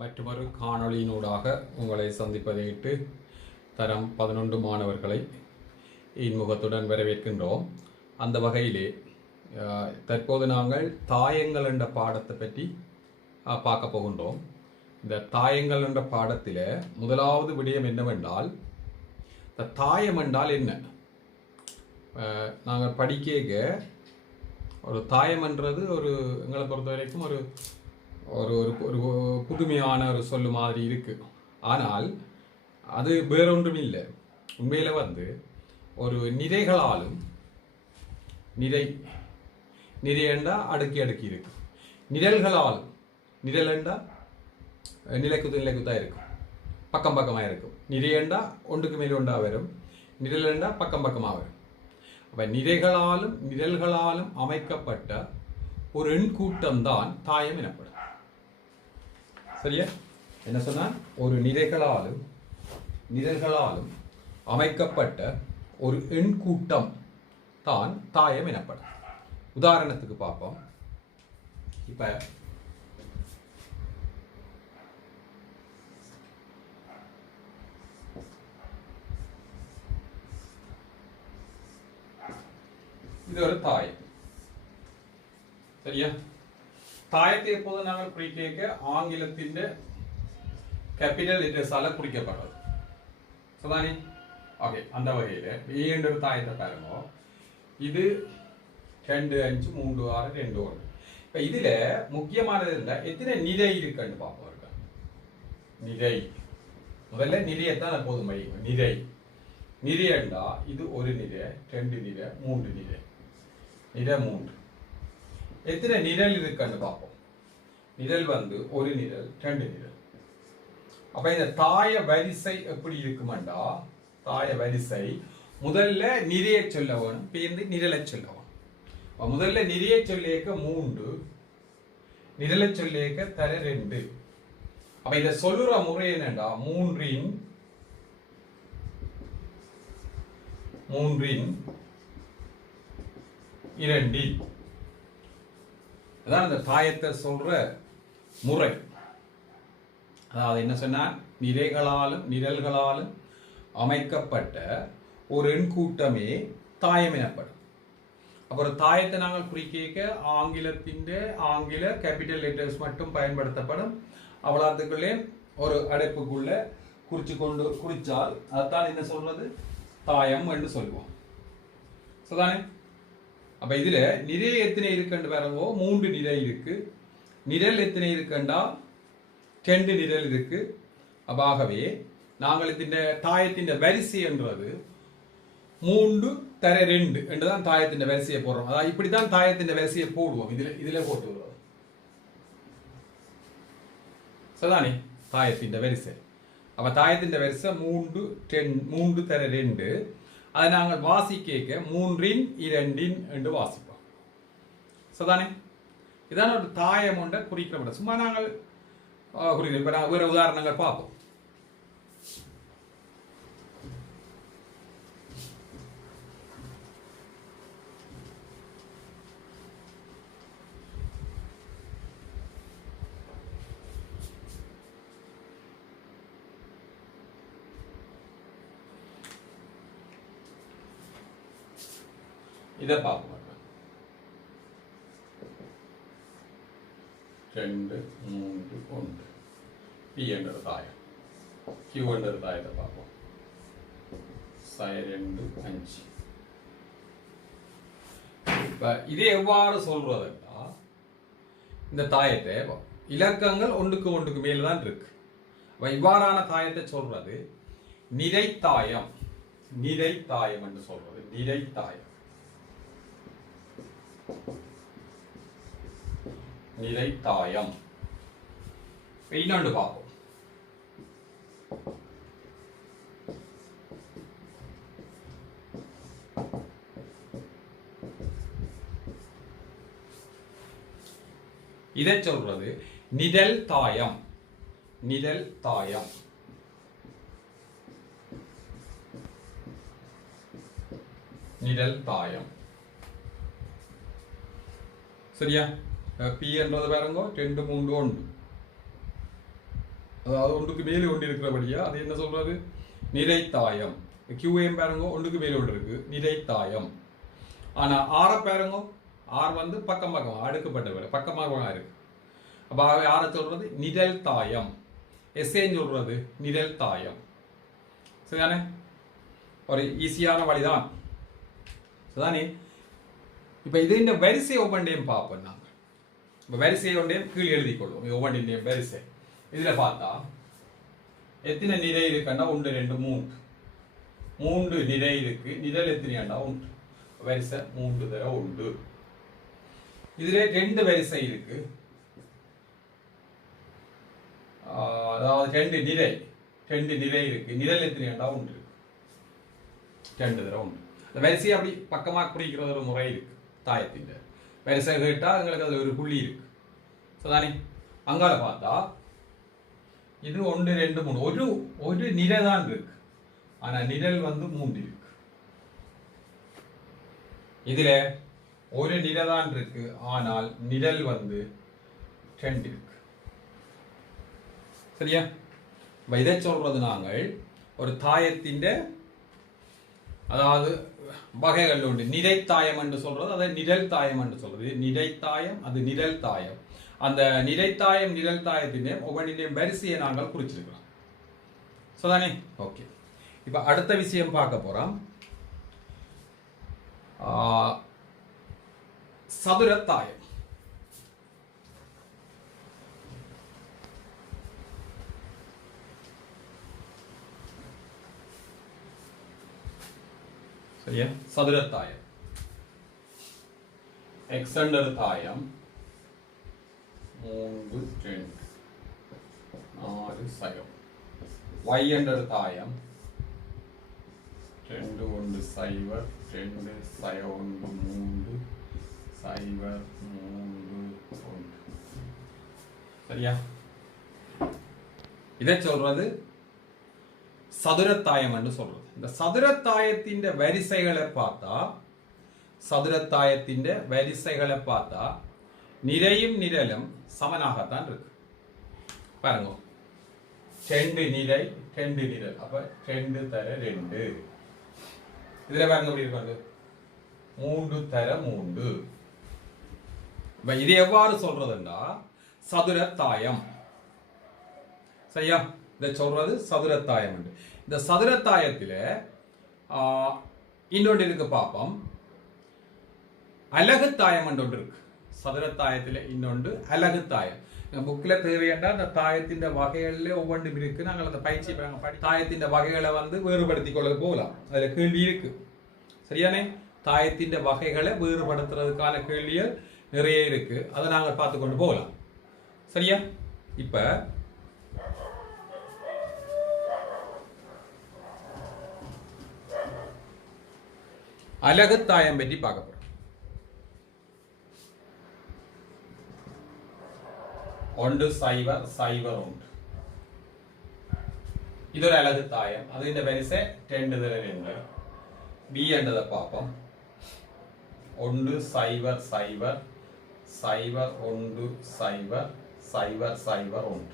மற்றொரு காணொளியினூடாக உங்களை சந்திப்பதையிட்டு தரம் 11 மாணவர்களை இன்முகத்துடன் வரவேற்கின்றோம். அந்த வகையிலே தற்போது நாங்கள் தாயங்கள் என்ற பாடத்தை பற்றி பார்க்க போகின்றோம். இந்த தாயங்கள் என்ற பாடத்தில் முதலாவது விடயம் என்னவென்றால், இந்த தாயம் என்றால் என்ன? நாங்கள் படிக்க ஒரு தாயம் என்றது எங்களை பொறுத்த வரைக்கும் ஒரு ஒரு ஒரு புதுமையான ஒரு சொல்லு மாதிரி இருக்குது. ஆனால் அது வேறொன்றும் இல்லை. உண்மையில் ஒரு நிறைகளாலும் நிறையண்டா அடுக்கி அடுக்கி இருக்கு. நிழல்களாலும் நிழலண்டா நிலைக்குத்தான் இருக்கும், பக்கம் பக்கமாக இருக்கும். நிறையண்டா ஒன்றுக்கு மேலே ஒன்றா வரும், நிழலண்டா பக்கம் பக்கமாக வரும். அப்போ நிறைகளாலும் நிழல்களாலும் அமைக்கப்பட்ட ஒரு எண் கூட்டம்தான் தாயம் எனப்படும். சரியா? என்ன சொன்னால், ஒரு நிழல்களாலும் அமைக்கப்பட்ட ஒரு எண் கூட்டம் தான் தாயம் எனப்படும். உதாரணத்துக்கு பார்ப்போம். இப்ப இது ஒரு தாயம். சரியா? தாயத்தை எப்போது நாங்கள் குறிக்க ஆங்கிலத்தின் கேபிட்டல் லெட்டர்ஸால குறிக்கப்படுறது. சரிதானே? ஓகே. அந்த வகையில் ஏன்ற தாயத்தை பாருங்க. இது 2, 5, 3, 6, 2, 1. இப்போ இதில் முக்கியமானது இல்லை, எத்தனை நிறை இருக்குன்னு பார்ப்போம். நிறை முதல்ல நிறையத்தான் எப்போதும் படிக்கும். நிறையண்டா இது ஒரு நிறை, 2 நிறை, 3 நிறை, நிறை 3. எத்தனை நிழல் இருக்குன்னு பார்ப்போம். நிழல் ஒரு நிழல், 2 நிழல். அப்ப இந்த தாய வரிசை எப்படி இருக்குமெண்டா, தாய வரிசை முதல்ல நிறைய சொல்ல வேணும், பேருந்து நிழலை சொல்ல வேணும். முதல்ல நிறைய சொல்லியக்க 3, நிழலை சொல்லியக்க தர 2. அப்ப இத சொல்லுற முறை என்னண்டா, மூன்றின் இரண்டில். அதான் அந்த தாயத்தை சொல்ற முறை. அதாவது என்ன சொன்னா, நிறைகளாலும் நிழல்களாலும் அமைக்கப்பட்ட ஒரு எண் கூட்டமே தாயம் எனப்படும். அப்புறம் தாயத்தை நாங்கள் குறிக்க ஆங்கில கேபிட்டல் லெட்டர்ஸ் மட்டும் பயன்படுத்தப்படும். அவ்வளவுக்குள்ளே ஒரு அடைப்புக்குள்ள குறிச்சால் அதான் என்ன சொல்றது, தாயம் என்று சொல்லுவோம். சரிதானே? அப்ப இதுல நிறை எத்தனை இருக்குன்னு பாருங்க. 3 நிறை இருக்கு. நிழல் எத்தனை இருக்குண்டா 2 நிழல் இருக்கு. ஆகவே நாங்கள் இந்த தாயத்தின் வரிசை என்றது 3 தர 2 என்றுதான் தாயத்தின் வரிசையை போடுறோம். அதாவது இப்படித்தான் தாயத்தின் வரிசையை போடுவோம். இதுல போட்டு விடுவோம். சரிதானே? தாயத்தின் வரிசை. அப்ப தாயத்தின் வரிசை 3 தர 2. அதை நாங்கள் வாசிக்க 3 2 என்று வாசிப்போம். சரிதானே? இதான ஒரு தாயம் ஒன்றை குறிக்கிறோம். சும்மா நாங்கள் குறிக்கிறோம். இப்ப நாங்கள் வேற உதாரணங்கள் பார்ப்போம். இதை பார்ப்போம். 2, 3, 1. P என்றது தாயம். Q என்றது தாயத்தை பார்ப்போம். 2, 5. இப்ப இதை எவ்வாறு சொல்றதுன்னா, இந்த தாயத்தை இலக்கங்கள் ஒன்றுக்கு மேலதான் இருக்கு. இவ்வாறான தாயத்தை சொல்றது நிறைத்தாயம் என்று சொல்றது. நிறைத்தாயம். இன்னொன்று பார்ப்போம். இதை சொல்றது நிழல் தாயம். சரியா? P என்றது பாருங்க 2, 3, 1. அதாவது ஒன்றுக்கு மேலே ஒன்று இருக்கிறபடியா அது என்ன சொல்றது? நிறைத்தாயம். QM பாருங்க, ஒன்றுக்கு மேலே ஒன்று இருக்கு, நிறைத்தாயம். ஆனா ஆற பாருங்க, ஆர் வந்து பக்கம் பக்கம் அடுக்கப்பட்ட வேலை பக்கமாக இருக்கு. அப்ப ஆற சொல்றது நிழல் தாயம். எஸ்ஏன்னு சொல்றது நிழல் தாயம். சரிதானே? ஒரு ஈஸியான வழிதான். சரிதானே? இப்ப இது இந்த வரிசை ஒவ்வொன்றையும் பார்ப்போம் நாங்கள். இப்போ வரிசை ஒன்றையும் கீழ் எழுதி கொள்வோம். ஒவ்வொன்றையும் வரிசை இதுல பார்த்தா எத்தனை நிறை இருக்குன்னா 1 2 3 3 நிறை இருக்கு. நிழல் எத்தனையாண்டா 1. வரிசை 3 தர 1. இதுல 2 வரிசை இருக்கு. அதாவது 2 நிறை இருக்கு. நிழல் எத்தனையாண்டா 1 இருக்கு. 2 தர 1. இந்த வரிசையை அப்படி பக்கமாக குறிக்கிறது ஒரு முறை இருக்கு. தாயத்தின் வரிசை கேட்டா எங்களுக்கு அதுல ஒரு புள்ளி இருக்கு. சரிதானே? அங்கால பார்த்தா இது 1 2 3 ஒரு நிறை தான் இருக்கு. ஆனா நிழல் வந்து 3 இருக்கு. இதுல ஒரு நிறை தான் இருக்கு, ஆனால் நிழல் வந்து 2 இருக்கு. சரியா? இதை சொல்றது நாங்கள் ஒரு தாயத்தின் அதாவது வகைகள் உண்டு. நிறைத்தாயம் என்று சொல்றது, அதை நிழல் தாயம் என்று சொல்றது. நிறைத்தாயம், அது நிழல் தாயம். அந்த நிறைத்தாயம் நிழல் தாயத்தின் ஒவ்வொன்றின் வரிசையை நாங்கள் குறிச்சிருக்கிறோம். சரிதானே? ஓகே. இப்ப அடுத்த விஷயம் பார்க்க போறோம். சதுரத்தாயம். சரியா? சதுரத்தாயம். எக்ஸண்டர் தாயம் 3 2 4 சயம். Y என்ற தாயம் 2 1 0 2 0 1 3 0 3 1. சரியா? இதை சொல்றது சதுரத்தாயம் என்று சொல்றது. இந்த சதுரத்தாயத்தின் வரிசைகளை பார்த்தா நிறையும் நிழலும் சமனாகத்தான் இருக்கு. பாருங்க, 2 நிறை 2 நிழல். அப்ப 2 தர 2. இதுல பாருங்க எப்படி இருக்காங்க, 3 தர 3. இது எவ்வாறு சொல்றதுன்னா சதுரத்தாயம். சரியா? இதை சொல்றது சதுரத்தாயம். இந்த சதுரத்தாயத்தில இன்னொன்று இருக்கு பார்ப்போம். அலகுத்தாயம் ஒன்று இருக்கு. சதுரத்தாயத்தில் இன்னொன்று அலகுத்தாயம். புக்கில் தேவையான அந்த தாயத்தின் வகைகளில் ஒவ்வொன்றும் இருக்கு. நாங்கள் அந்த பயிற்சி தாயத்தின் வகைகளை வந்து வேறுபடுத்திக் கொள்ள போகலாம். அதுல கேள்வி இருக்கு. சரியானே? தாயத்தின் வகைகளை வேறுபடுத்துறதுக்கான கேள்விகள் நிறைய இருக்கு. அதை நாங்கள் பார்த்து கொண்டு போகலாம். சரியா? இப்ப அலகுத்தாயம் பற்றி பார்க்க போறோம். 1 0 0 1. இது ஒரு அலகுத்தாயம். അതിന്റെ വരിസை 2 தர 2. B என்றதை பார்ப்போம். 1 0 0 0 1 0 0 0 1.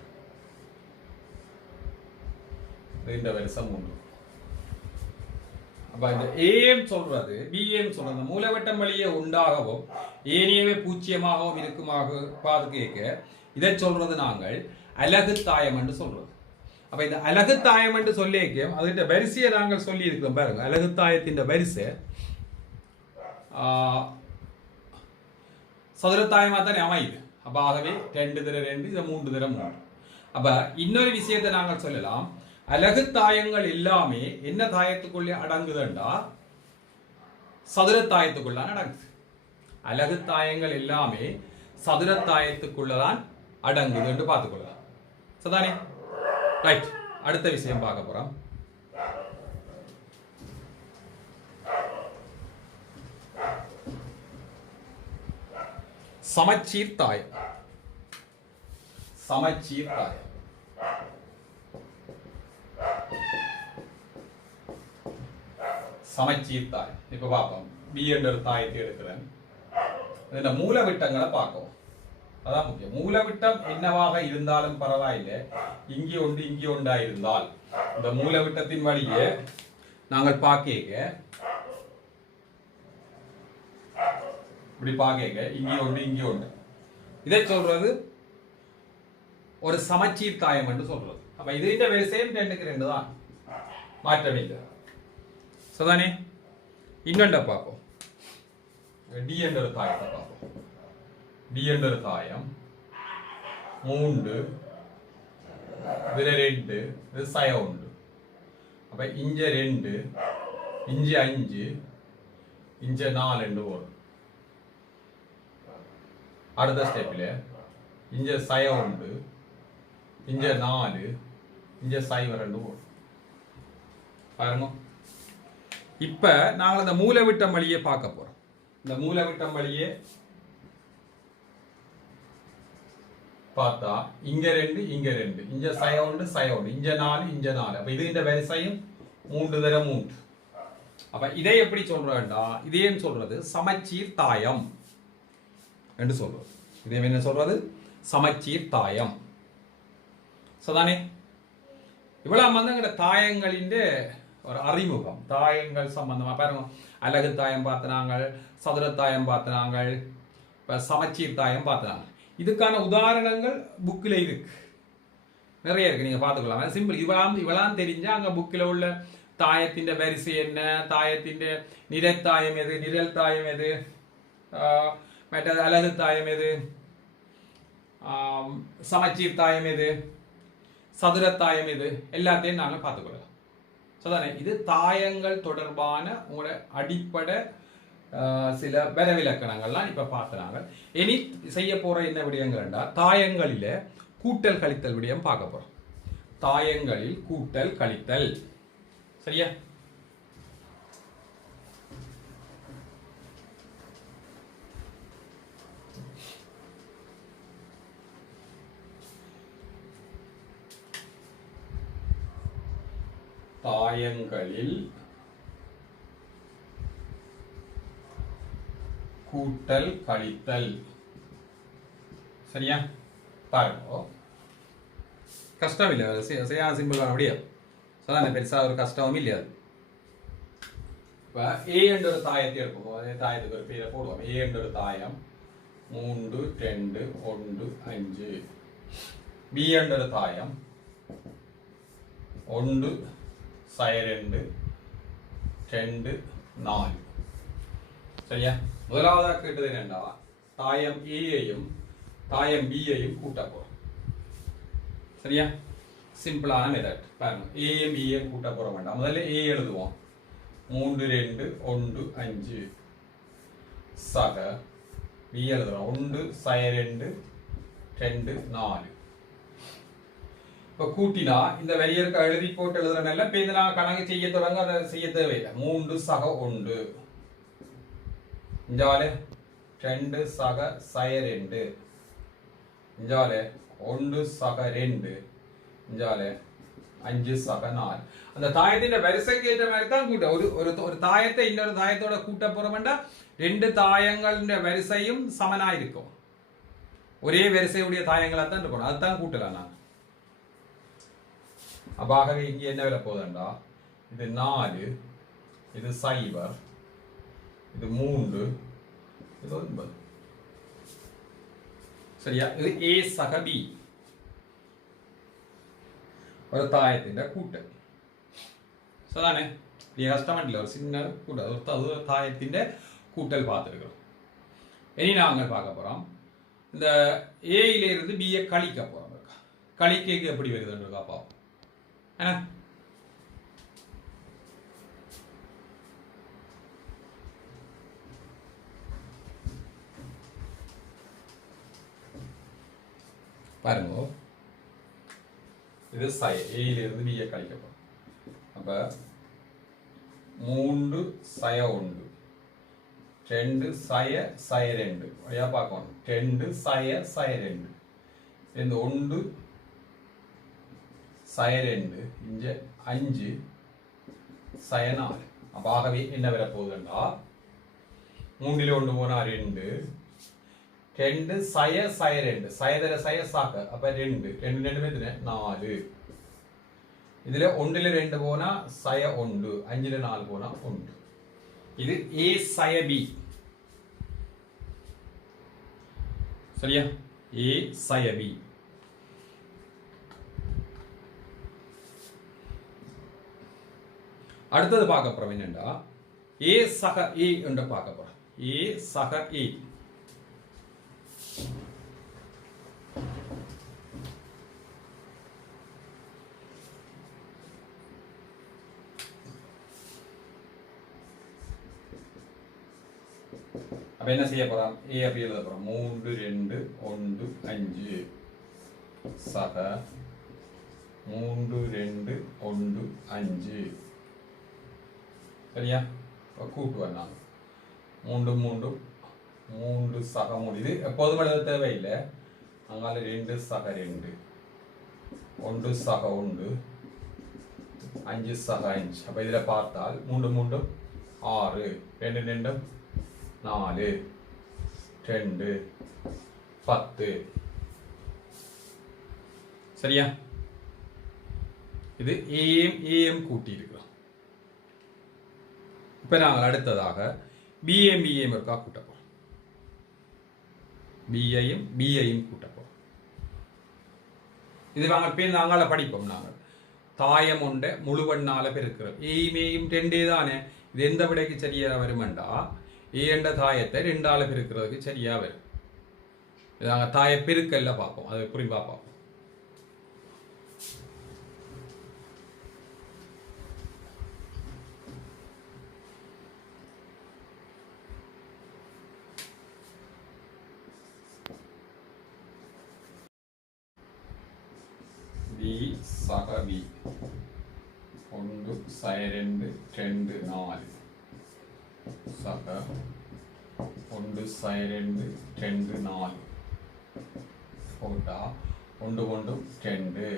ഇതിന്റെ வரிசை 3. அப்ப இந்த ஏஎம் சொல்றது பிஏம் சொல்றது மூலவட்டம் வழியே உண்டாகவும் ஏனையவே பூச்சியமாகவும் இருக்குமாக பாதுகாக்க இதை சொல்றது நாங்கள் அலகுத்தாயம் என்று சொல்றது. அப்ப இந்த அலகுத்தாயம் என்று சொல்லியிருக்க அதுகிட்ட வரிசையை நாங்கள் சொல்லி இருக்கிறோம். பாருங்க, அலகுத்தாயத்தின் வரிசை சதுரத்தாயமா தானே அமையுது. அப்ப ஆகவே 2 தர 2, இது 3 தர 3. அப்ப இன்னொரு விஷயத்தை நாங்கள் சொல்லலாம். அலகுத்தாயங்கள் எல்லாமே என்ன தாயத்துக்குள்ளே அடங்குதுண்டா சதுரத்தாயத்துக்குள்ளான் அடங்குது. அலகுத்தாயங்கள் எல்லாமே சதுரத்தாயத்துக்குள்ளதான் அடங்குது என்று பார்த்துக்கொள்ளலாம். சரிதானே? ரைட். அடுத்த விஷயம் பார்க்க போறோம். சமச்சீர் தாயம். சமச்சீர் தாயம். சமச்சீர் தாயம். இப்ப பார்ப்போம். பி என்ற தாயத்தை எடுக்கிறேன். இந்த மூலவிட்டங்களை பார்க்கும். அதான் முக்கியம். மூலவிட்டம் என்னவாக இருந்தாலும் பரவாயில்லை, இங்கே ஒன்று இங்கே ஒன்றா இருந்தால் இந்த மூலவிட்டத்தின் வழியே நாங்கள் பார்க்க இப்படி பார்க்க இங்கே ஒன்று இங்கே ஒன்று, இதை சொல்றது ஒரு சமச்சீர் தாயம் என்று சொல்றது. அப்ப இது வரிசையும் 2க்கு 2 தான், மாற்றமில்லை. சதானே இன்னொண்ட பார்ப்போம். டி என்ற ஒரு தாயத்தை பார்ப்போம். டி என்ற ஒரு தாயம் 3 இதுல 2 இது சய உண்டு. அப்ப இஞ்ச 2 இஞ்ச 5 இஞ்ச 4 என்று வரும். அடுத்த ஸ்டெப்ல இஞ்ச சய உண்டு, இஞ்ச 4 இஞ்ச சைவர் என்று வரும். பாருங்க. இப்ப நாங்கள் அந்த மூலவிட்டம் வழியே பார்க்க போறோம். இந்த மூலவிட்டம் வழியே பார்த்தா இங்க 2 இங்க 2 இங்க சய உண்டு இங்க 4 இங்க 4. அப்ப இது இந்த வரிசையும் 3 தர 3. அப்ப இதை எப்படி சொல்றேன்டா, இதேன்னு சொல்றது சமச்சீர் தாயம் என்று சொல்றது. இதே என்ன சொல்றது, சமச்சீர் தாயம். சதானே இவ்வளவு வந்து தாயங்களின் ஒரு அறிமுகம். தாயங்கள் சம்பந்தமா பாருங்க, அலகு தாயம் பார்த்தனாங்க, சதுர தாயம் பார்த்தனாங்க, சமச்சீர் தாயம் பார்த்தனாங்க. இதுக்கான உதாரணங்கள் புக்கில் இருக்கு, நிறைய இருக்கு, நீங்க பார்த்துக்கலாம். சிம்பிள். இவளாம் தெரிஞ்சா அங்க புக்கில் உள்ள தாயத்தின் வரிசை என்ன, தாயத்தின் நிறத்தாயம் எது, நிழல் தாயம் எது, மற்றது அலகு தாயம் எது, சமச்சீர் தாயம் எது, சதுரத்தாயம் எது, எல்லாத்தையும் நாங்கள் பார்த்துக்கொள்ளலாம். சரிதானே? இது தாயங்கள் தொடர்பான உங்களோட அடிப்படை சில வரவிலக்கணங்கள்லாம் இப்ப பார்த்துனாங்க. இனி செய்ய போற என்ன விடயங்கள்டா, தாயங்களில கூட்டல் கழித்தல் விடயம் பார்க்க போறோம். தாயங்களில் கூட்டல் கழித்தல். சரியா? தாயங்களில் கூட்டல் கழித்தல். சரியா? பாருங்க, கஷ்டம் இல்லை, செய்யா சிம்பிள் அப்படியே. அதான் பெருசா ஒரு கஷ்டமும் இல்லை. இப்போ ஏ என்ற ஒரு தாயத்தை எடுப்போம். அதே தாயத்துக்கு ஒரு பேரை போடுவோம். ஏ என்ற ஒரு தாயம் 3 2 1 5. பி என்ற ஒரு தாயம் 1 2 2 4. சரியா? முதலாவதாக கேட்டது என்னண்டா, தாயம் ஏயையும் தாயம் பியையும் கூட்ட போறோம். சரியா? சிம்பிளான மெத்தட். பாருங்க, ஏயும் பியையும் கூட்ட போற வேண்டாம். முதல்ல ஏ எழுதுவோம். 3 2 1 5 சக பி எழுதுறோம். 1 2 2 4. இப்போ கூட்டினா இந்த வரியருக்கு எழுதி போட்டு எழுதுறனால இப்போ இதை நான் கணக்கு செய்ய தொடங்க அதை செய்ய தேவையில்லை. 3 சக 1 இஞ்சாலே 2 சக சய 2 இஞ்சாலே 1 சக 2 இஞ்சாலே 5 சக 4. அந்த தாயத்தின் வரிசைக்கு ஏற்ற மாதிரி தான் கூட்ட. ஒரு தாயத்தை இன்னொரு தாயத்தோட கூட்ட போறோம்னா 2 தாயங்களின் வரிசையும் சமனா இருக்கும். ஒரே வரிசையுடைய தாயங்களா தான் இருக்கணும். அதுதான் கூட்டலாம் நான். ஆகவே இங்க என்ன விலை போகுதுண்டா, இது 4 இது 0 இது 3 இது 9. சரியா? இது ஏ சக பி ஒரு தாயத்தின் கூட்டு. சரிதானே? கஷ்டமட்டில் ஒரு சின்ன கூட்ட ஒரு தாயத்தின் கூட்டல் பார்த்துருக்கிறோம். இனி நாங்கள் பார்க்க போறோம், இந்த ஏயிலிருந்து பியை கழிக்க போறோம். கழிக்கைக்கு எப்படி வருதுன்னு பார்ப்போம். பாருங்க, இது ஏயிலிருந்து பியை கழிக்க போறோம். அப்ப 3 சய 1 2 சய சய 2 வழியா பார்க்கணும். 2 சய சய 2 இந்த 1 சய 2 இங்க 5 சய 4. அப்ப ஆகவே என்ன வர போகுதுண்டா, 3ல் 1 போனா 2 2 സയ സയ 2 സയതര സയ സക അപ്പൊ 2 2 2 എത്ര 4 ഇതിലെ 1 ലെ 2 പോന സയ 1 5 ലെ 4 പോന 1 ഇത് a സയ b சரியா a സയ b அடுத்தது பார்க்க போறோம் என்னன்னா a சக a என்று பார்க்க போறோம் a சக a அப்ப என்ன செய்ய போறோம் a அப்படி எழுத போறோம் 3 2 1 5 சக 3 2 1 5 சரியா கூட்டுவேன் நான் 3 3 3 சக 3 இது எப்போதும் எழுத தேவையில்லை அங்கால 2 சக 2 1 சக 1 5 சக 5 அப்ப இதுல பார்த்தால் 3 3 6 2 2 4 2 10 சரியா இது ஏஎம் கூட்டி இருக்கிறோம் இப்ப நாங்கள் அடுத்ததாக பிஏஎம் இருக்கா கூட்ட போறோம் பிஐயும் கூட்ட போறோம் இது நாங்கள படிப்போம் நாங்கள் தாயம் உண்ட முழுவண்ணால பெருக்கிறோம் ஏயும் 2 தானே இது எந்த விடைக்கு சரியா வருமெண்டா ஏ என்ற தாயத்தை 2ஆல பெருக்கிறதுக்கு சரியா வரும் நாங்கள் தாய பெருக்கல்ல பார்ப்போம் அது குறிப்பா பார்ப்போம் B சக B 1 சய 2 2 4 சக 1 சய 2 2 4 போட்டா 1 1 2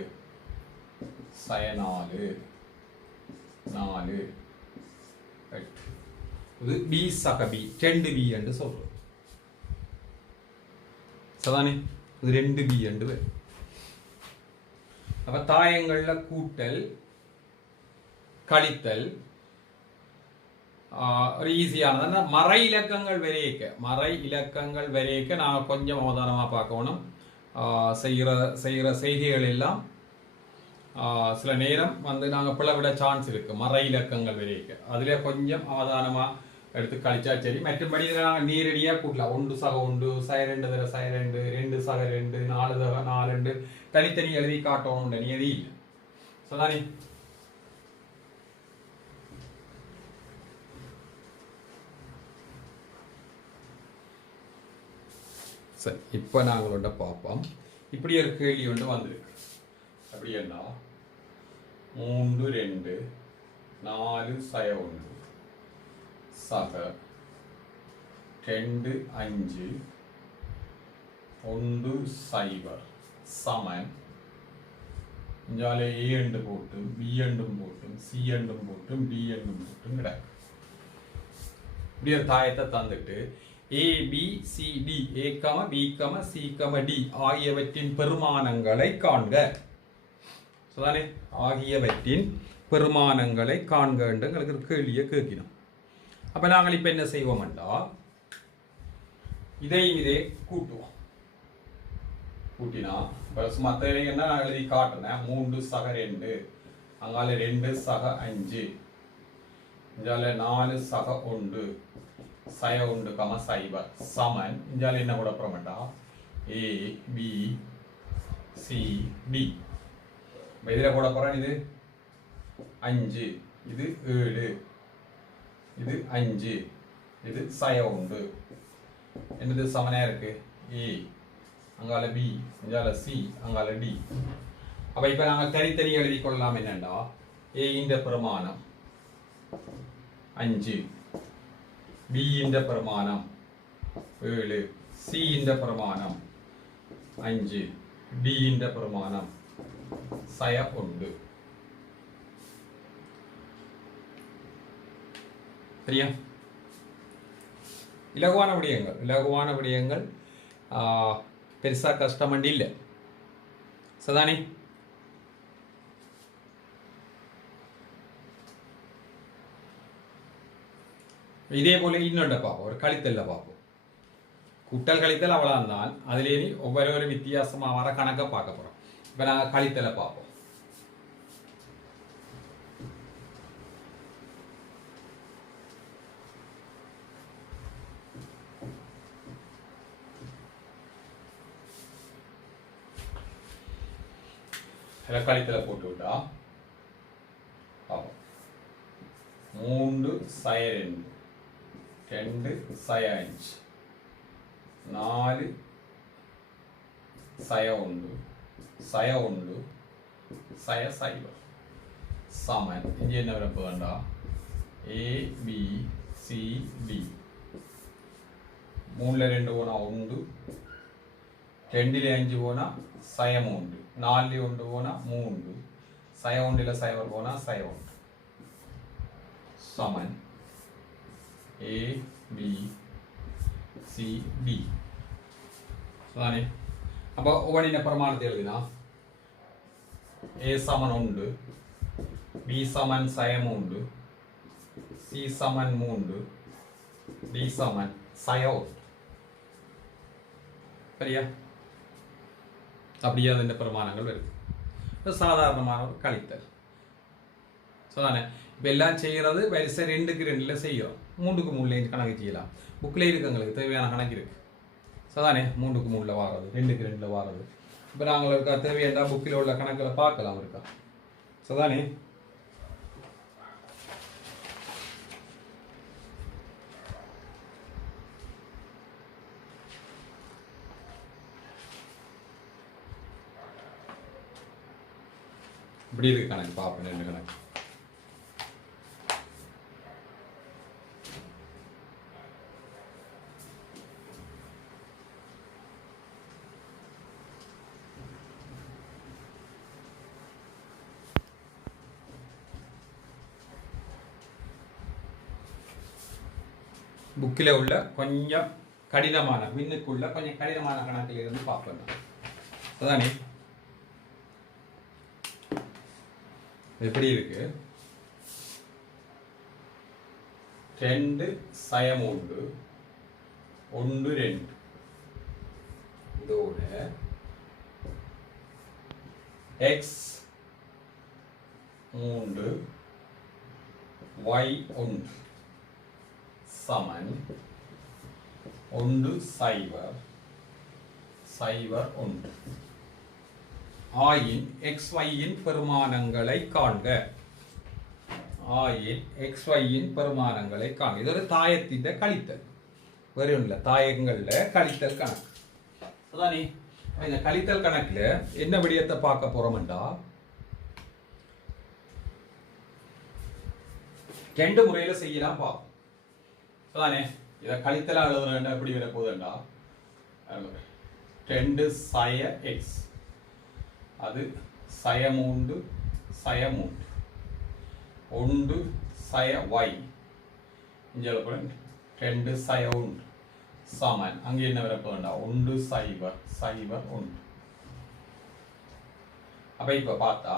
சய 4 4 8 இது B சக B 2B என்று சொல்றோம் சதானே இது 2B என்று வரும் அப்ப தாயங்கள்ல கூட்டல் கழித்தல் ஒரு ஈஸியானது மறை இலக்கங்கள் வரையக்க நாங்கள் கொஞ்சம் அவதானமாக பார்க்கணும் செய்கிற செய்கைகள் எல்லாம் சில நேரம் நாங்கள் பிளவிட சான்ஸ் இருக்கு மறை இலக்கங்கள் வரையக்க அதுல கொஞ்சம் அவதானமாக எடுத்து கழிச்சா சரி மற்றபடி நாங்கள் நேரடியாக கூட்டலாம் 1 சக 1 சய 2 தர சய 2 2 சக 2 4 தர 4 2 தனித்தனி எழுதி காட்டணும் நியதி இல்லை சரிதானே சரி இப்போ நாங்களோட பார்ப்போம் இப்படி ஒரு கேள்வி ஒன்று வந்திருக்கு அப்படி என்ன 3 2 4 சய 1 சக 2 5 1 சைபர் சமன் இஞ்சாலே ஏ எண்டு போட்டும் பி எண்டும் போட்டும் சி எண்டும் போட்டும் டி எண்டும் போட்டும் கிடக்கு இப்படி ஒரு தாயத்தை தந்துட்டு ஏ பி சி டி ஏ கம பி கம சி கம டி ஆகியவற்றின் பெருமானங்களை காண்க சரிதானே ஆகியவற்றின் பெருமானங்களை காண்க என்று எங்களுக்கு கேள்வியை கேட்கணும் அப்ப நாங்கள் இப்ப என்ன செய்வோம் என்றால் இதே கூட்டுவோம் கூட்டினா மற்ற என்ன நான் எழுதி காட்டுனேன் 3 சக 2 அங்கால 2 சக 5 இஞ்சால 4 சக 1 சய 1 கம சைபர் சமன் இஞ்சால என்ன கூட போறோம்டா ஏ பி சி டி இதுல கூட போறேன் இது 5 இது 7 இது 5 இது சய 1 என்னது சமனா இருக்கு ஏ அங்கால பி இங்கால சி அங்கால டி அப்ப இப்ப நாங்க தனித்தனி எழுதி கொள்ளலாம் என்னண்டா ஏ இந்த பிரமாணம் 5 பி இந்த பிரமாணம் 7 சி இந்த பிரமாணம் 5 டி இந்த பிரமாணம் சய 1 சரியா இலகுவான விடயங்கள் பெருசாக கஷ்டம் வண்டி இல்லை சதானே. இதே போல இன்னொன்று பார்ப்போம், ஒரு கழித்தல்ல பார்ப்போம். கூட்டல் கழித்தல் அவ்வளோதான், அதுலேயே ஒவ்வொரு வித்தியாசமாக வர கணக்கை பார்க்க போகிறோம். இப்போ நாங்கள் கழித்தலை பார்ப்போம். கழித்தலை போட்டு விட்டா 3 சய 2 சய 5 4 சய 1 சய 1 சய 0 சமன். இங்கே என்ன வரப்பு வேண்டா A B C D 3ல 2 போனா 1 2ல 5 போனா சய 3 4ல 1 போனா 3 சய 1ல சய போனா சய 1 சமன் A B C D. சரிதானே? அப்போ ஒவ்வொன்றின பிரமாணத்தை எழுதினா A சமன் 1 B சமன் சய 3 C சமன் 3 D சமன் சய 1. சரியா? அப்படியே அதில் பிரமாணங்கள் வருது. சாதாரணமான ஒரு கழித்தல். சரிதானே? இப்போ எல்லாம் செய்கிறது வரிசை 2க்கு 2ல் செய்கிறோம், 3க்கு 3ல கணக்கு செய்யலாம். புக்கில் இருக்குங்களுக்கு தேவையான கணக்கு இருக்கு. சரிதானே? 3க்கு 3ல் வாரது, 2க்கு 2ல் வாரது. இப்போ நாங்கள் இருக்கா தேவையான புக்கில் உள்ள கணக்கில் பார்க்கலாம் இருக்கா. சரிதானே? இப்படி இருக்கு கணக்கு பார்ப்போம். 2 கணக்கு புக்கில் உள்ள கொஞ்சம் கடினமான விண்ணுக்குள்ள கொஞ்சம் கடினமான கணக்கில் இருந்து பார்ப்போம். அதானே எப்படி இருக்கு? 2 சய 3 1 2 இதோட x 3 y 1 சமன் 1 சைவர் சைவர் 1 ஆயின் xy-இன் பெருமானங்களை காண்க. ஆயின் xy-இன் பெருமானங்களை காண்க. இது ஒரு தாயத்தின் கழித்தல், வேறு ஒன்றும் இல்லை, தாயங்கள்ல கழித்தல் கணக்கு. அதானே இந்த கழித்தல் கணக்குல என்ன விடயத்தை பார்க்க போறோம்டா, 2 முறையில செய்யலாம் பார்ப்போம். அதானே இதை கழித்தலா எழுதுறேன் எப்படி வர போகுதுண்டா 2 சய x அது சய 3 சய 3 1 சய y இங்கே 2 சய 1 சமன் அங்கே என்ன வரப்போ வேண்டாம் 1 சைவர் சைவர் 1. அப்ப இப்ப பார்த்தா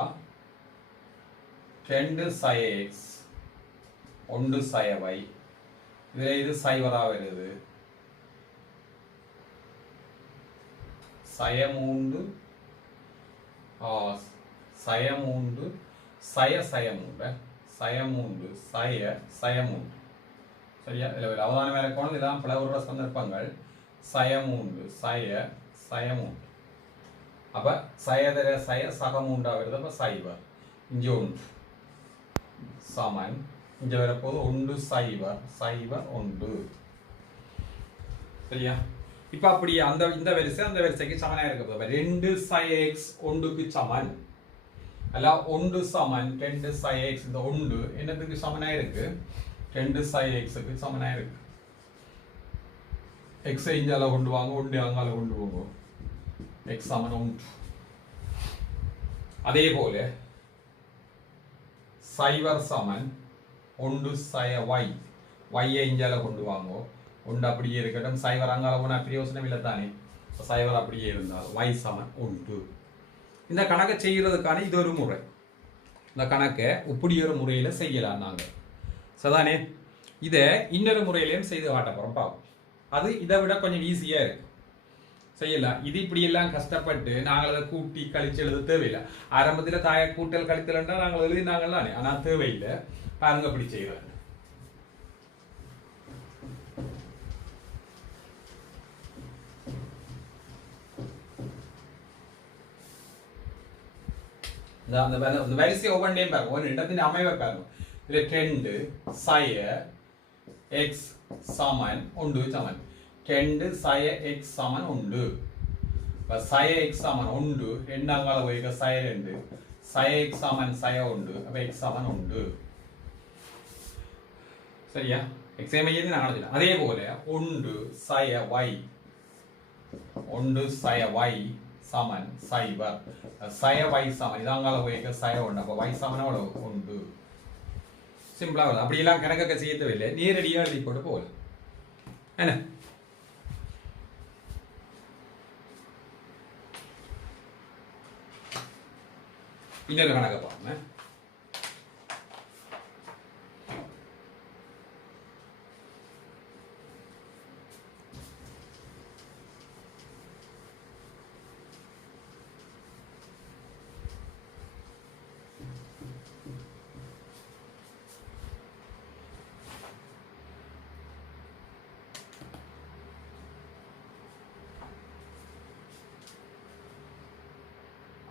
2 சய x 1 சய y இதுல இது சைவரா வருது. சய 3 சய 3 சய சய 3 சய 3 சய சய 3. சரியா? இதில் அவதானம் வேற கோணம் இதெல்லாம் பல ஒரு சந்தர்ப்பங்கள் சய 3 சய சய 3. அப்ப சயதர சய சக 3 வருது. அப்ப சைவர் இங்கே 1 சமன் இங்கே வரப்போது 1 சைவர் சைவர் 1. சரியா? இப்ப அப்படி அந்த இந்த வரிசை அந்த வரிசைக்கு சமனா இருக்க போகுது. 2 சய x 1க்கு சமன் அல்ல 1 சமன் 2 சய x. இந்த 1 என்னத்துக்கு சமனா இருக்கு? 2 சய x-க்கு சமனா இருக்கு. x இங்கால கொண்டு வாங்க, 1 அங்கால கொண்டு போங்க, x சமன் 1. அதே போல சைவர் சமன் 1 சய y y இங்கால கொண்டு வாங்க, 1 அப்படியே இருக்கட்டும். சைவர் அங்கால போனா பிரயோசனம் இல்லை தானே. சைவர் அப்படியே இருந்தால் y சமன் 1. இந்த கணக்கை செய்கிறதுக்கான இது ஒரு முறை. இந்த கணக்கை இப்படி ஒரு முறையில் செய்யலாம் நாங்கள். சரிதானே? இதை இன்னொரு முறையிலையும் செய்து காட்ட போகிறோம் பார்ப்போம். அது இதை விட கொஞ்சம் ஈஸியாக இருக்கு செய்யலாம். இது இப்படியெல்லாம் கஷ்டப்பட்டு நாங்கள் அதை கூட்டி கழிச்சு எழுத தேவையில்லை. ஆரம்பத்தில் தாய கூட்டல் கழித்தல்ன்றா நாங்கள் எழுதினாங்கள் தானே, ஆனால் தேவையில்லை. பாருங்க அப்படி செய்கிறாங்க. அந்த வரிசை ஒவ்வொன்றையும் பாருங்க, ஒரு இடத்தின் அமைவை பாருங்க. இதில் 2 சய எக்ஸ் சமன் 1 சமன் 2 சய எக்ஸ் சமன் 1. சய எக்ஸ் சமன் 1 ரெண்டாங்கால போய்க்க சய 2 சய எக்ஸ் சமன் சய 1. அப்ப எக்ஸ் சமன் 1. சரியா? எக்ஸ் மையது நான் அழைச்சிட்டேன். அதே போல 1 சய y 1 சய y சமன் சைபர் சய y சமன் இதாங்கால போய்க்க சய 1. அப்ப y சமன் எவ்வளவு? 1. சிம்பிளா வருது. அப்படியெல்லாம் கணக்க செய்ய தேவையில்லை, நேரடியாக எழுதி போட்டு போகல. என்ன இன்னொரு கணக்கை பாருங்க.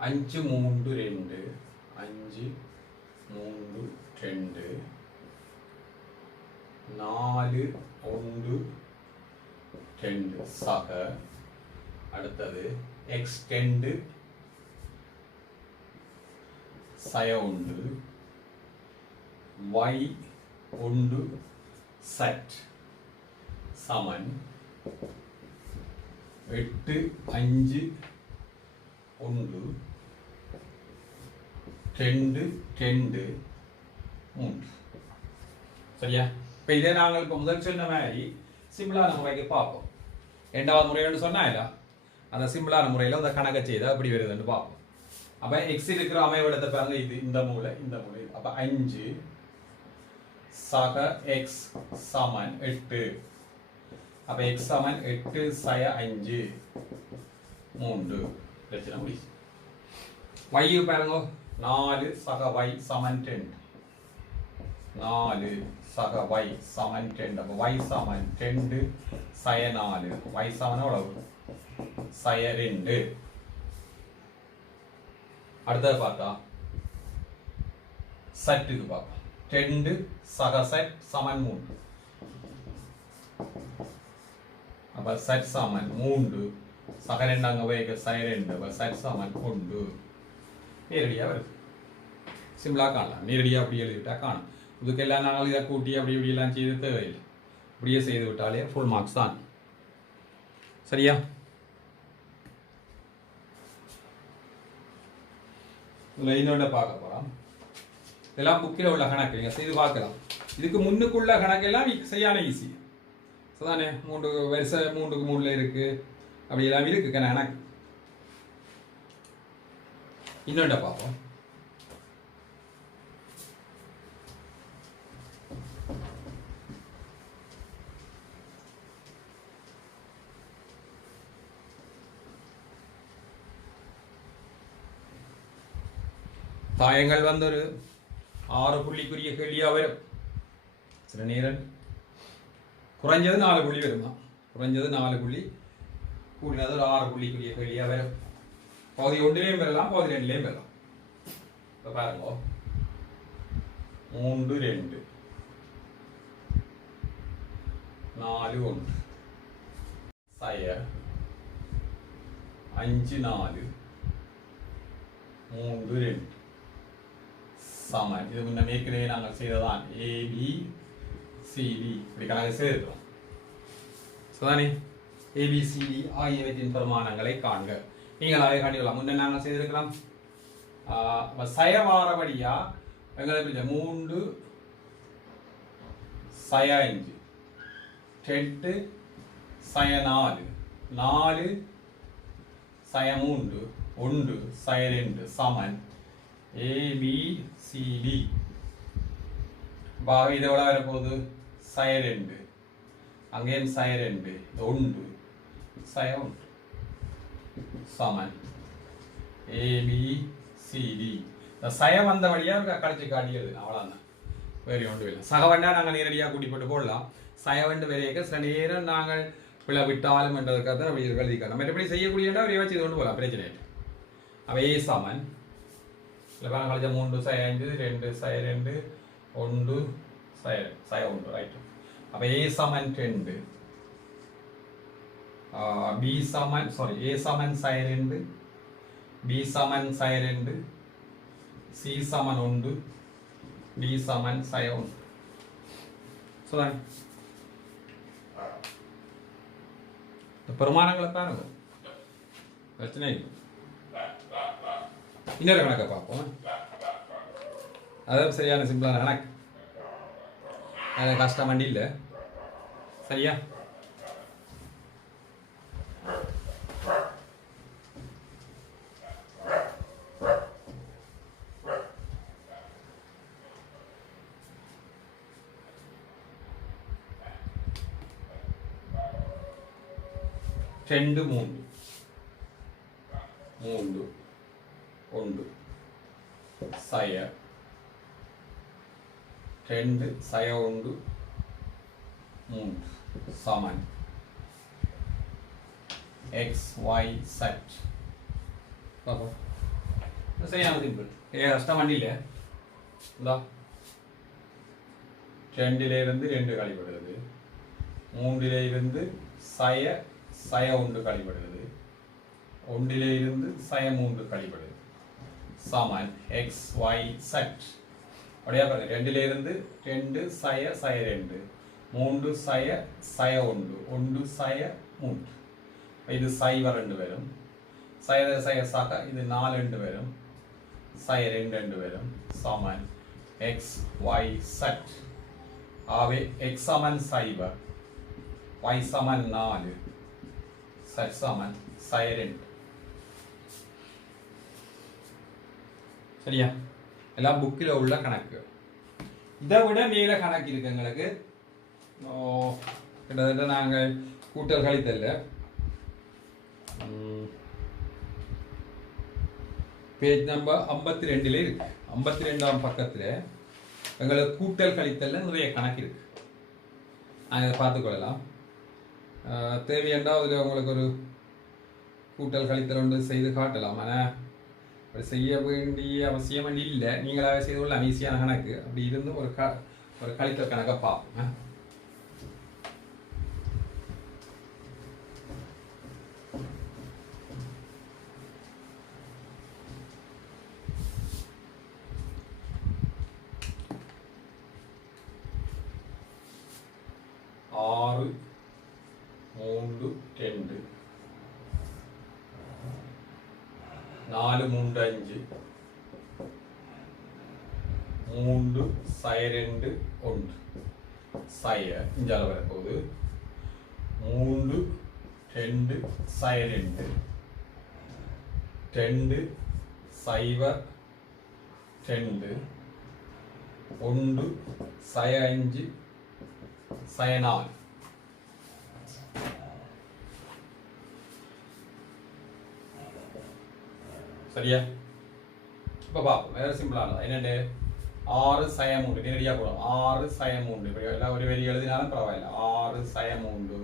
அஞ்சு 3 2 5 3 2 4 1 2 சக அடுத்தது எக்ஸ்டெண்ட் சய 1 y 1 செட் சமன் 8 5 1 2 2 3. சரியா? இப்போ இதே நாங்கள் இப்போ முதல் சொன்ன மாதிரி சிம்பிளான முறைக்கு பார்ப்போம். ரெண்டாவது முறைன்னு சொன்னால அந்த சிம்பிளான முறையில் அந்த கணக்கை செய்தால் அப்படி வருதுன்னு பார்ப்போம். அப்போ எக்ஸ் இருக்கிற அமைவிடத்தை பாருங்க, இது இந்த மூலை இந்த மூலை. அப்போ 5 சக எக்ஸ் சமன் 8. அப்போ எக்ஸ் சமன் 8 சய 5 3. பிரச்சனை முடிச்சு. y பாருங்க 4 சக y சமன் 10. 4 சக y சமன் 10. அப்ப y சமன் 10 சய 4. y சமன் எவ்வளவு? சய 2. அடுத்தது பார்த்தா செட்டுக்கு பார்ப்போம். 2 சக செட் சமன் 3. அப்ப செட் சமன் 3 சக 2 அங்க போய் சய 2. அப்ப செட் சமன் 1. நேரடியாக வருது. சிம்பிளாக காணலாம். நேரடியாக அப்படி எழுதிவிட்டா காணும். இதுக்கெல்லாம் நாங்கள் இதை கூட்டி அப்படி இப்படியெல்லாம் செய்து தேவையில்லை. இப்படியே செய்து விட்டாலே ஃபுல் மார்க்ஸ் தான். சரியா? இதில் இன்னொன்று பார்க்க போகிறோம். இதெல்லாம் புக்கில் உள்ள கணக்கு நீங்கள் செய்து பார்க்கலாம். இதுக்கு முன்னுக்குள்ள கணக்கெல்லாம் செய்யான ஈஸி. சரிதானே? 3 வரிசை 3க்கு 3ல் இருக்குது. அப்படியெல்லாம் இருக்குது கணக்கு. இன்னொன்று பார்ப்போம். தாயங்கள் வந்து ஒரு 6 புள்ளிக்குரிய கேள்வியா வரும். சில நேரம் குறைஞ்சது 4 புள்ளி வருமா, குறைஞ்சது 4 புள்ளி, கூடினது ஒரு 6 புள்ளிக்குரிய கேள்வியா வரும். பகுதி 1லையும் பெறலாம், பகுதி 2லையும் பெறலாம். இப்போ பாருங்க 3 2 4 1 சய 5 4 3 2 சமன். இது முன்ன ஏற்கனவே நாங்கள் செய்ததான் ABCD இப்படி கணக்கு செய்திருக்கிறோம். சரிதானே? ABCD ஆகியவற்றின் பிரமாணங்களை காண்க. நீங்கள் அதை காணிக்கலாம். முன்ன நாங்கள் செய்திருக்கலாம். சயவாரபடியா எங்களுக்கு 3 சய 5 8 சய 4 4 சய 3 1 சய 2 சமன் ABCD. இது எவ்வளோ வரப்போகுது சய 2 அங்கேயும் சய 2 1 சய 1 சமன் ABCD. இந்த சய வந்த வழியாக கழிச்சு காட்டியது அவ்வளோதான், வேறு ஒன்றும் இல்லை. சகவண்டா நாங்கள் நேரடியாக கூட்டி போட்டு போடலாம். சயவண்டு வரையக்க சில நேரம் நாங்கள் பிள்ளை விட்டாலும் என்றதுக்காக தான் எழுதிக்கலாம். மற்றபடி செய்யக்கூடியண்டா ஒரு வச்சு இது கொண்டு போகலாம், பிரச்சனை இல்லை. அவை சமன் இல்லை கழிச்ச 3 சய 5 2 சய 2 1 சய 1 ரைட்டு. அப்போ A Saman 2 B Saman A சமன் சய 2 B சமன் சய 2 C சமன் 1 D சமன் சய 1. சொல்லுங்க பிரமாணங்களை பாருங்க, பிரச்சனை இல்லை. இன்னொரு கணக்கை பார்ப்போம். அதாவது சரியான சிம்பிளான கணக்கு, அது கஷ்டம் வண்டி இல்லை. சரியா? ரெண்டு 3 3 1 சய 2 சய 1 3 சமன் XYZ. சரியான சிம்பிள். கஷ்டம் வண்டி இல்லை. இந்தா 2லிருந்து 2 கழிப்படுகிறது, 3லிருந்து சய 1 கழிப்படுகிறது, 1லிருந்து சய 3 கழிப்படுகிறது சமன் XYZ. அப்படியே பாருங்க, 2லிருந்து 2 சய 2 3 சய 1 1 சய 3. இது சைவ 2 வரும், சய சாக்க இது 4 2 வரும், சய 2 வரும் சமன் XYZ. ஆகவே X சமன் சைவ, Y சமன் 4, Z சமன் சய 2. சரியா? எல்லாம் புக்கில் உள்ள கணக்கு. இதை விட மேல கணக்கு இருக்கு எங்களுக்கு. கிட்டத்தட்ட நாங்கள் கூட்டல் கழித்தல்ல பேஜ் நம்பர் 52 இருக்கு. 52ஆம் பக்கத்தில் எங்களுக்கு கூட்டல் கழித்தல்ல நிறைய கணக்கு இருக்கு. நாங்கள் இதை பார்த்துக்கொள்ளலாம். தேவையண்டா அதில் உங்களுக்கு ஒரு கூட்டல் கழித்தல் ஒன்று செய்து காட்டலாம். ஆனால் அப்படி செய்ய வேண்டிய அவசியம் இல்லை, நீங்களாக செய்து கொள்ள ஈஸியான கணக்கு. அப்படி இருந்து ஒரு கழித்தல் கணக்கை பார்ப்போம். ஆறு 3 2 4 3 5 3 சய 2 1 சய இஞ்சால வரப்போகுது 3 2 சய 2 2 சைவ 2 1 சய 5 சய 4. சரியா? இப்போ பார்ப்போம். வேறு சிம்பிளானது என்னென்னு 6 சய 3 நேரடியாக போடும். 6 சய 3 இப்போ எல்லாம் ஒரு வரி எழுதினாலும் பரவாயில்ல. 6 சய 3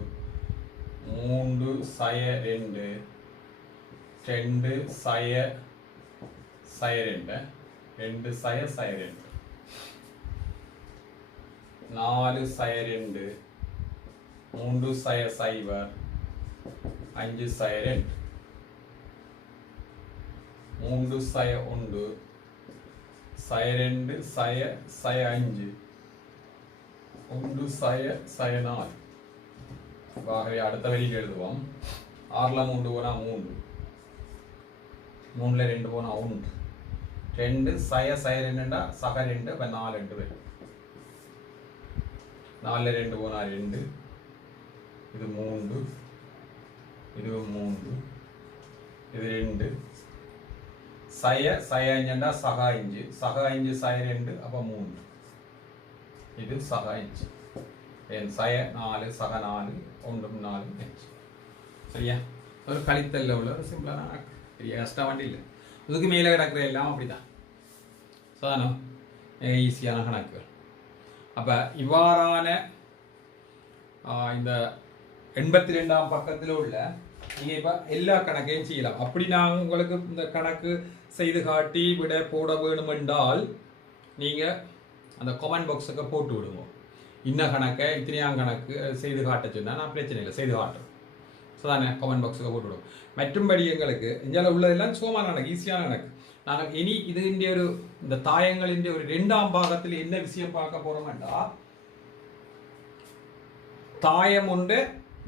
3 சய 2 2 சய 2 2 சய 2 4 சய 2 3 சய சைவ 5 சய 2 3 சய 1 சய 2 சய 5 1 சய 4. ஆகவே அடுத்த வரியில் எழுதுவோம். 6ல் 3 போனா 3 3ல் 2 போனா 1 2 சய 2 சக 2 இப்போ 4 2 வரும். 4ல் 2 போனா 2 இது 3 இது 3 இது 2 சய அஞ்சுண்டா சகா இஞ்சு சய 2 அப்ப 3 இது சகா இஞ்சு சய 4 சக 4 1 4 5 சரியா ஒரு கழித்தல்ல உள்ள ஒரு சிம்பிளான கணக்கு பெரிய கஷ்டம் வண்டி இல்லை இதுக்கு மேலே கிடக்குற எல்லாம் அப்படிதான் சாதானோ ஈஸியான கணக்குகள் அப்போ இவ்வாறான இந்த 82ஆம் பக்கத்தில் உள்ள நீங்கள் இப்போ எல்லா கணக்கையும் செய்யலாம் அப்படி நான் உங்களுக்கு இந்த கணக்கு செய்து காட்டி விட போட வேணும் என்றால் நீங்கள் அந்த கமெண்ட் பாக்ஸுக்கு போட்டு விடுங்க இன்ன கணக்கை இத்தனையாம் கணக்கு செய்து காட்ட சொன்னால் நான் பிரச்சனை இல்லை செய்து காட்டுறேன் ஸோ தானே கமெண்ட் பாக்ஸுக்கு போட்டு விடுவோம் மற்றும்படி எங்களுக்கு இந்தியாவில் உள்ளதெல்லாம் சுகமான கணக்கு ஈஸியான கணக்கு நாங்கள் இனி இது இந்த தாயங்களின் ஒரு 2ஆம் பாகத்தில் என்ன விஷயம் பார்க்க போகிறோம்டா தாயம் ஒன்று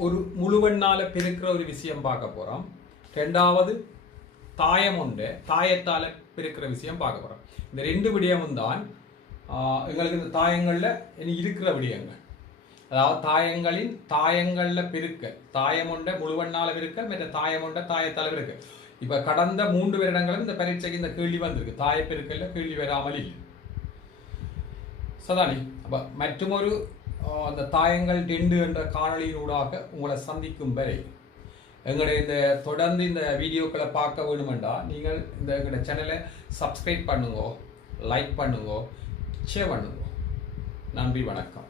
ஒரு முழுவண்ணால பெருக்கிற ஒரு விஷயம் பார்க்க போகிறோம் 2வது தாயம் ஒன்று தாயத்தால் பெருக்கிற விஷயம் பார்க்க போகிறோம் இந்த 2 விடயமும் தான் எங்களுக்கு இந்த தாயங்களில் இனி இருக்கிற விடயங்கள் அதாவது தாயங்களில் பெருக்க தாயம் ஒன்றை முழுவண்ணால பெருக்க மற்ற தாயம் ஒன்றை தாயத்தால் பெருக்க இப்போ கடந்த 3 வருடங்களும் இந்த பரீட்சைக்கு இந்த கேள்வி வந்திருக்கு தாயப்பெருக்கல்ல கேள்வி வராமல் இல்லை சதானி அப்போ மற்றொரு அந்த தாயங்கள் 2 என்ற காணொலியினூடாக உங்களை சந்திக்கும் வரை எங்களுடைய இந்த தொடர்ந்து இந்த வீடியோக்களை பார்க்க வேணுமெண்டா நீங்கள் இந்த எங்களுடைய சேனலை சப்ஸ்கிரைப் பண்ணுங்க லைக் பண்ணுங்க ஷேர் பண்ணுங்க நன்றி வணக்கம்